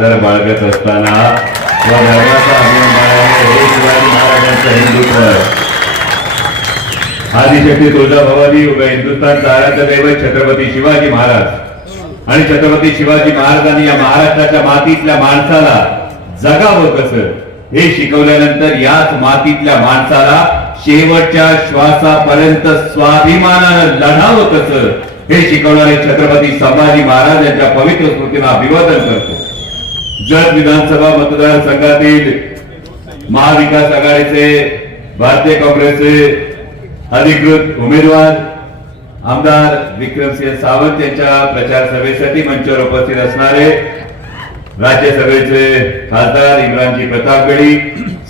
आदर बाळगत असताना स्वधर्माचा अभिमान बाळगणे हे शिवाजी महाराजांचं हिंदुत्व आदिशक्ती तुळजाभवानी उभे हिंदुस्थान आराध्य दैवत छत्रपती शिवाजी महाराज. आणि छत्रपती शिवाजी महाराजांनी या महाराष्ट्राच्या मातीतल्या माणसाला जगावं कसं हे शिकवल्यानंतर याच मातीतल्या माणसाला शेवटच्या श्वासापर्यंत स्वाभिमानानं लढावं कसं हे शिकवणारे छत्रपती संभाजी महाराज यांच्या पवित्र स्मृतीला अभिवादन करतो. जत विधानसभा मतदारसंघातील महाविकास आघाडीचे भारतीय काँग्रेसचे अधिकृत उमेदवार आमदार विक्रमसिंह सावंत यांच्या प्रचार सभेसाठी मंचावर उपस्थित असणारे राज्यसभेचे खासदार इम्रानजी प्रतापगडी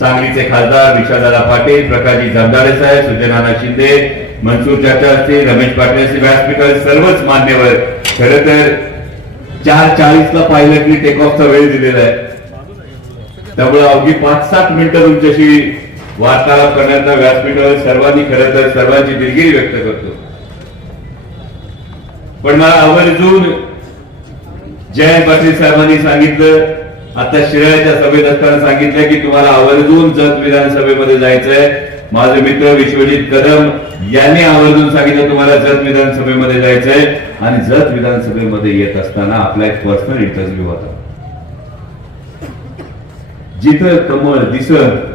सांगलीचे खासदार विशालदादा पाटील प्रकाशजी जमदाडे साहेब सुजनाना शिंदे मनसूर चाचा असतील रमेश पाटील असतील व्यासपीठावर सर्वच मान्यवर खरं तर चार चाळीसला पायलटनी टेक ऑफचा वेळ दिलेला आहे. त्यामुळे अवघी पाच सात मिनिटं तुमच्याशी वार्तालाप करण्याचा व्यासपीठावर सर्वांनी खरं तर सर्वांची दिलगिरी व्यक्त करतो. पण मला आवर्जून जयंत पाटील साहेबांनी सांगितलं. आता शिराळ्याच्या सभेत असताना सांगितलं की तुम्हाला आवर्जून जत विधानसभेमध्ये जायचंय. माझे मित्र विश्वजित कदम यांनी आवर्जून सांगितलं तुम्हाला जत विधानसभेमध्ये जायचंय आणि जत विधानसभेमध्ये येत असताना आपला एक पर्सनल इंटरव्ह्यू होता. जिथं कमळ दिसत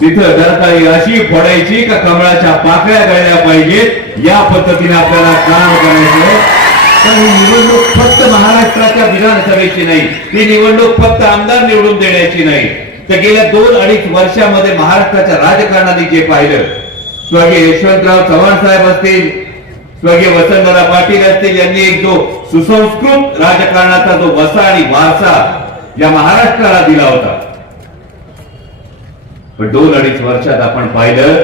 तिथं दरकाळी अशी फोडायची का कमळाच्या पाकळ्या गळल्या पाहिजेत या पद्धतीने आपल्याला काम करायचं पण ही निवडणूक फक्त महाराष्ट्राच्या विधानसभेची नाही ही निवडणूक फक्त आमदार निवडून देण्याची नाही. तर गेल्या दोन अडीच वर्षामध्ये महाराष्ट्राच्या राजकारणाने जे पाहिलं स्वर्गीय यशवंतराव चव्हाण साहेब असतील स्वर्गीय वसंतराव पाटील असतील यांनी एक जो सुसंस्कृत राजकारणाचा जो वसा आणि वारसा या महाराष्ट्राला दिला होता. पण दोन अडीच वर्षात आपण पाहिलं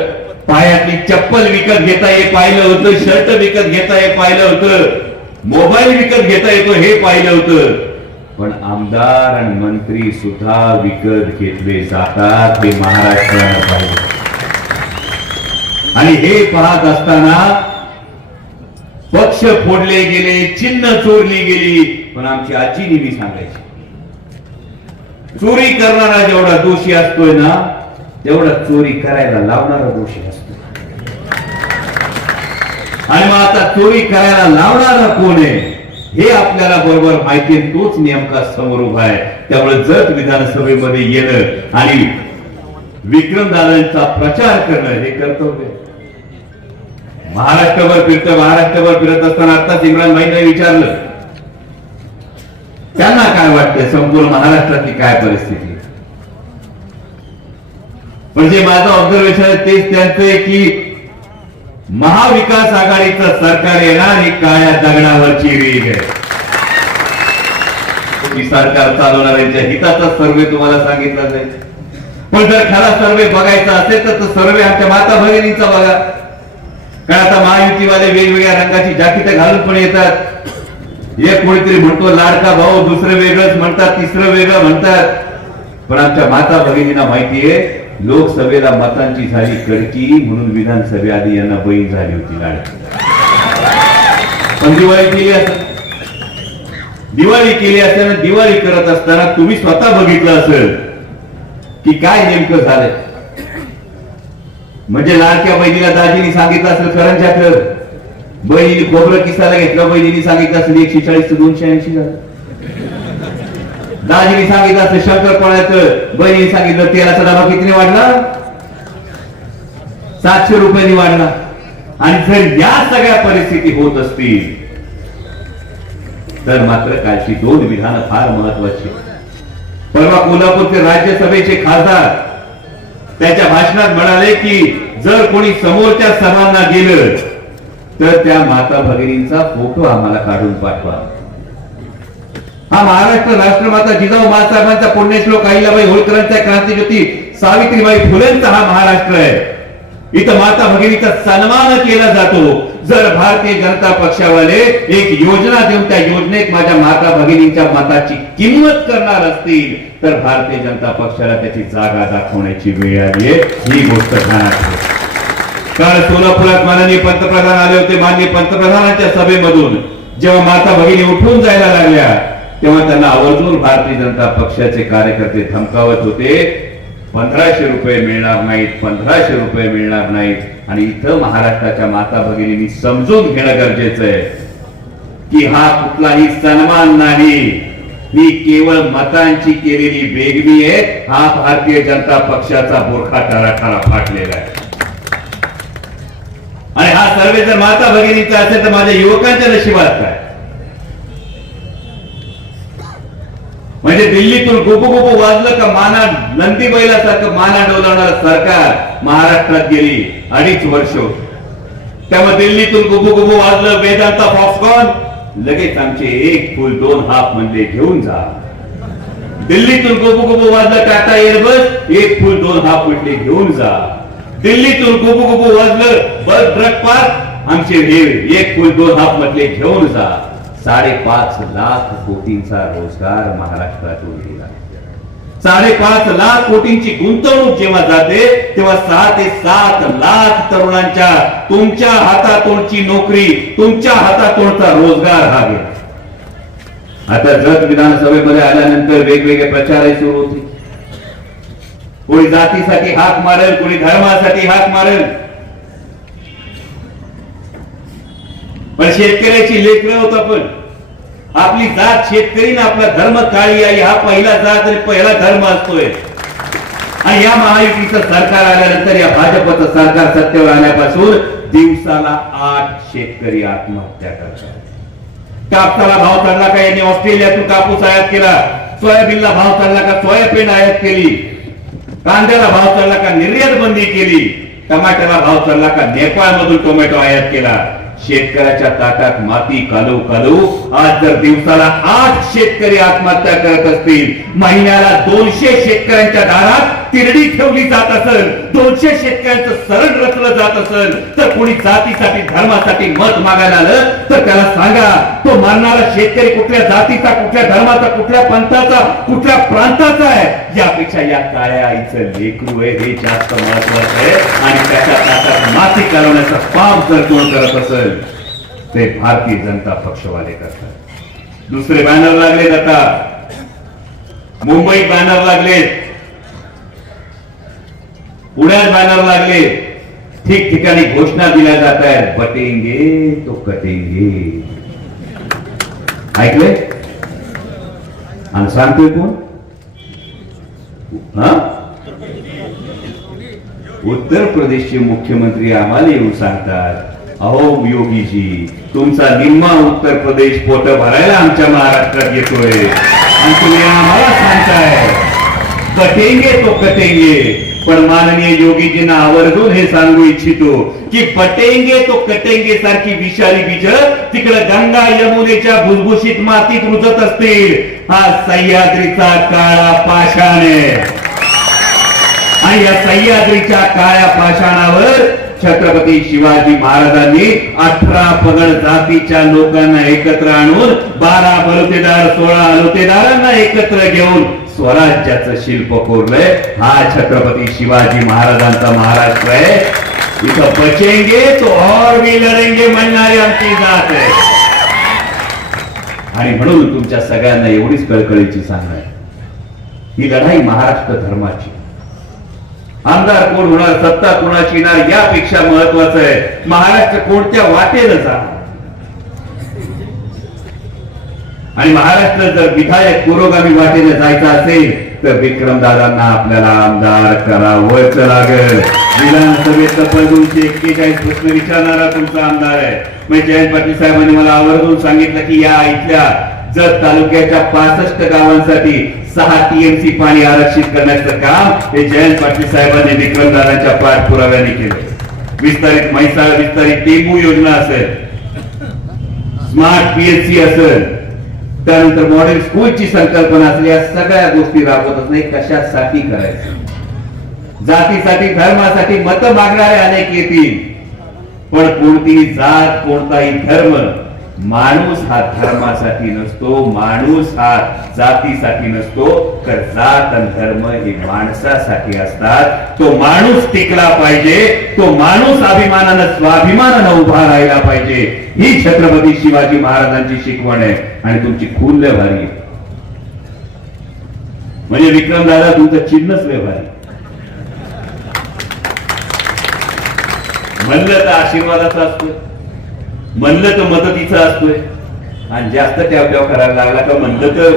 पायातली चप्पल विकत घेता हे पाहिलं होतं शर्ट विकत घेता हे पाहिलं होतं मोबाईल विकत घेता येतो हे पाहिलं होतं. पण आमदार आणि मंत्री सुद्धा विकत घेतले जातात हे महाराष्ट्रानं पाहिजे आणि हे पाहत असताना पक्ष फोडले गेले चिन्ह चोरली गेली पण आमची आजी नेहमी सांगायची चोरी करणारा जेवढा दोषी असतोय ना तेवढा चोरी करायला लावणारा दोषी असतो. आणि मग आता चोरी करायला लावणारा कोण आहे? हे आपल्याला बरोबर माहिती तोच नेमका समोर उभा आहे. त्यामुळे जत विधानसभेमध्ये येणं आणि विक्रमदादांचा प्रचार करणं हे कर्तव्य महाराष्ट्रभर फिरतं महाराष्ट्रभर फिरत असताना आताच इम्रान भाईने विचारलं. त्यांना काय वाटतं संपूर्ण महाराष्ट्रातली काय परिस्थिती? म्हणजे माझं ऑब्झर्वेशन आहे तेच त्यांचं आहे की महाविकास आघाडीचं सरकार येणार ही काळ्या दगडावरची रीग आहे. सरकार चालवणाऱ्यांच्या हिताचा सर्वे तुम्हाला सांगितला जाईल पण जर खरा सर्वे बघायचा असेल तर तो सर्वे आमच्या माता भगिनींचा बघा. कारण आता महायुतीवाले वेगवेगळ्या रंगाची जाकीट घालून पण येतात. एक कोणीतरी म्हणतो लाडका भाऊ दुसरं वेगळंच म्हणतात तिसरं वेगळं म्हणतात. पण आमच्या माता भगिनींना माहितीये लोकसभेला मतांची झाली कडकी म्हणून विधानसभे आधी यांना बहीण झाली होती लाडकी. पण दिवाळी केली असं. दिवाळी केली असताना दिवाळी करत असताना तुम्ही स्वतः बघितलं असेल की काय नेमकं झालंय. म्हणजे लाडक्या बहिणीला दाजीनी सांगितलं असेल करंजाकर बहिणीने खोबरं किसाला घेतलं बहिणीने सांगितलं असेल एकशे चाळीस ते दोनशे ऐंशी झालं. दाजीने सांगितलं असेल शंकरपाळ्याचं बहिणीने सांगितलं तेलाचा डबा कितीने वाढला? सातशे रुपयांनी वाढला. आणि जर या सगळ्या परिस्थिती होत असतील तर मात्र कालची दोन विधानं फार महत्वाची परवा कोल्हापूरचे राज्यसभेचे खासदार त्याच्या भाषणात म्हणाले की जर कोणी समोरच्या सभांना गेलं तर त्या माता भगिनींचा फोटो आम्हाला काढून पाठवा. हा महाराष्ट्र राष्ट्रमाता जिजाऊ बाळासाहेबांचा पुण्यश्लोक अहिल्याबाई होळकरांचा क्रांतीज्योती सावित्रीबाई फुलेंचा हा महाराष्ट्र आहे. इथं माता भगिनीचा सन्मान केला जातो. जर भारतीय जनता पक्षावाले एक योजना देऊन त्या योजनेत माझ्या माता भगिनींच्या मताची किंमत करणार असतील तर भारतीय जनता पक्षाला त्याची जागा दाखवण्याची वेळ आली आहे. ही गोष्ट ध्यानात काल सोलापुरात माननीय पंतप्रधान आले होते. माननीय पंतप्रधानांच्या सभेमधून जेव्हा माता भगिनी उठून जायला लागल्या तेव्हा त्यांना आवर्जून भारतीय जनता पक्षाचे कार्यकर्ते थमकावत होते पंधराशे रुपये मिळणार नाहीत पंधराशे रुपये मिळणार नाहीत. आणि इथं महाराष्ट्राच्या माता भगिनींनी समजून घेणं गरजेचं आहे की हा कुठलाही सन्मान नाही. ही केवळ मतांची केलेली बेगमी आहे. हा भारतीय जनता पक्षाचा बोरखा टाळाटाळा फाटलेला आहे. आणि हा सर्वे जर माता भगिनीचा असेल तर माझ्या युवकांच्या नशिबात काय म्हणजे दिल्लीतून गुबू गुबू वाजलं का माना नंदी बैलासारखं माना डोलावणार सरकार महाराष्ट्रात गेली अडीच वर्ष. त्यामुळे दिल्लीतून गुबू गुबू वाजलं वेदांता फॉक्सकॉन लगेच आमचे एक फुल दोन हाफ म्हणजे घेऊन जा. दिल्लीतून गुबू गुबू वाजलं टाटा एअरबस एक फुल दोन हाफ म्हणजे घेऊन जा. दिल्लीतून गुबू गुबू वाजलं बस ट्रक पार्क आमचे हे एक फुल दोन हाफ म्हटले घेऊन जा. साडेपाच लाख कोटींचा रोजगार महाराष्ट्रातून दिला साडेपाच लाख कोटींची गुंतवणूक जेव्हा जाते तेव्हा सहा ते सात लाख तरुणांच्या तुमच्या हातातोंडची नोकरी तुमच्या हातातोंडचा रोजगार हा गेला. आता जत विधानसभेमध्ये आल्यानंतर वेगवेगळे प्रचारही सुरू होते. कोणी जातीसाठी हाक मारेल कोणी धर्मासाठी हाक मारेल. पण शेतकऱ्याची लेकरं होत आपण. आपली जात शेतकरी ना आपला धर्म काळी आई हा पहिला जात आणि पहिला धर्म असतोय. आणि या महायुतीचं सरकार आल्यानंतर या भाजपचं सरकार सत्तेवर आल्यापासून दिवसाला आठ शेतकरी आत्महत्या करतात. कापसाला भाव चढला का यांनी ऑस्ट्रेलियातून कापूस आयात केला? सोयाबीनला भाव चढला का सोयाबीन आयात केली? कांद्याला भाव चढला का निर्यात बंदी केली? टमाट्याला भाव चढला का नेपाळ मधून टोमॅटो आयात केला? शेतकऱ्याच्या ताटात माती कालू कालू. आज जर दिवसाला आठ शेतकरी आत्महत्या करत असतील महिन्याला दोनशे शेतकऱ्यांच्या दारात तिरडी ठेवली जात असेल दोनशे शेतकऱ्यांचं सरण रचलं जात असेल तर कोणी जातीसाठी धर्मासाठी मत मागायला आलं तर त्याला सांगा तो मारणारा शेतकरी कुठल्या जातीचा कुठल्या धर्माचा कुठल्या पंथाचा कुठल्या प्रांताचा आहे? यापेक्षा या काळ्या आईचं लेकरू आहे हे जास्त महत्वाचं आहे. आणि त्याच्या ताटात माती कालवण्याचं पाप जर कोण करत असेल ते भारतीय जनता पक्षवाले करतात. दुसरे बॅनर लागले जातात मुंबई बॅनर लागलेत. पुण्यात बॅनर लागले. ठिकठिकाणी घोषणा दिल्या जात आहेत. बटेंगे तो कटेंगे. ऐकले आणि सांगतोय कोण? हा? उत्तर प्रदेशचे मुख्यमंत्री आम्हाला येऊन सांगतात अहो योगीजी तुमचा निम्मा उत्तर प्रदेश पोट भरायला आमच्या महाराष्ट्रात येतोय. आणि तुम्ही आम्हाला सांगताय कटेंगे तो कटेंगे. पण माननीय योगीजींना आवर्जून हे सांगू इच्छितो की पटेंगे तो कटेंगे सारखी विषारी बीज तिकडे गंगा यमुनेच्या भुसभुशीत मातीत रुजत असतील. हा सह्याद्रीचा काळा पाषाण आहे. आणि या सह्याद्रीच्या काळ्या पाषाणावर छत्रपती शिवाजी महाराजांनी अठरा पगड जातीच्या लोकांना एकत्र आणून बारा बलुतेदार सोळा अलुतेदारांना एकत्र घेऊन स्वराज्याचं शिल्प कोरलंय. हा छत्रपती शिवाजी महाराजांचा महाराष्ट्र आहे. इथं बचेंगे तो और भी लढेंगे म्हणणारी आमची जात आहे. आणि म्हणून तुमच्या सगळ्यांना एवढीच कळकळीची सांगणार ही लढाई महाराष्ट्र धर्माची. आमदार कोण होणार सत्ता कोणाची येणार यापेक्षा महत्वाचं आहे. महाराष्ट्र कोणत्या वाटेनं जाणार? आणि महाराष्ट्र जर विधायक पुरोगामी वाटेने जायचं असेल तर विक्रमदादांना आपल्याला आमदार करावंच लागेल. विधानसभेचं तब्बल दोनशे एक्केचाळीस प्रश्न विचारणारा तुमचा आमदार आहे. म्हणजे जयंत पाटील साहेबांनी मला आवर्जून सांगितलं की या इथल्या जत तालुक्याच्या पासष्ट गावांसाठी सहा टीएमसी पाणी आरक्षित करण्याचं काम हे जयंत पाटील साहेबांनी विक्रमदादांच्या पाठपुराव्याने केलं. विस्तारित म्हैसाळ विस्तारित टेंबू योजना असेल स्मार्ट पीएचसी असेल त्यानंतर मॉडेल स्कूलची संकल्पना असेल या सगळ्या गोष्टी राबवत नाही कशासाठी करायचं? जातीसाठी धर्मासाठी मत मागणारे अनेक येतील. पण कोणतीही जात कोणताही धर्म माणूस हा धर्मासाठी नसतो माणूस हा जातीसाठी नसतो तर जात आणि धर्म हे माणसासाठी असतात. तो माणूस टिकला पाहिजे तो माणूस अभिमानानं स्वाभिमानानं उभा राहिला पाहिजे. ही छत्रपती शिवाजी महाराजांची शिकवण आहे आणि तुमची खून लय भारी आहे. म्हणजे विक्रम दादा तुमचं चिन्हच लय भारी. म्हणलं तर आशीर्वादाचा असतो म्हणलं तर मदतीचा असतोय. आणि जास्त ट्याव करायला लागला का म्हणलं तर.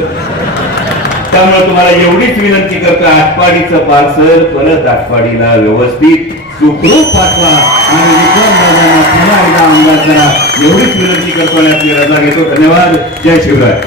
त्यामुळे तुम्हाला एवढीच विनंती करतो आटपाडीचं पार्सल परत आटपाडीला व्यवस्थित सुखरूप पाठवा आणि विक्रम दादांना पुन्हा एकदा आमदार करा. एवढीच विनंती करतो आणि आपली रजा घेतो. धन्यवाद. जय शिवराय.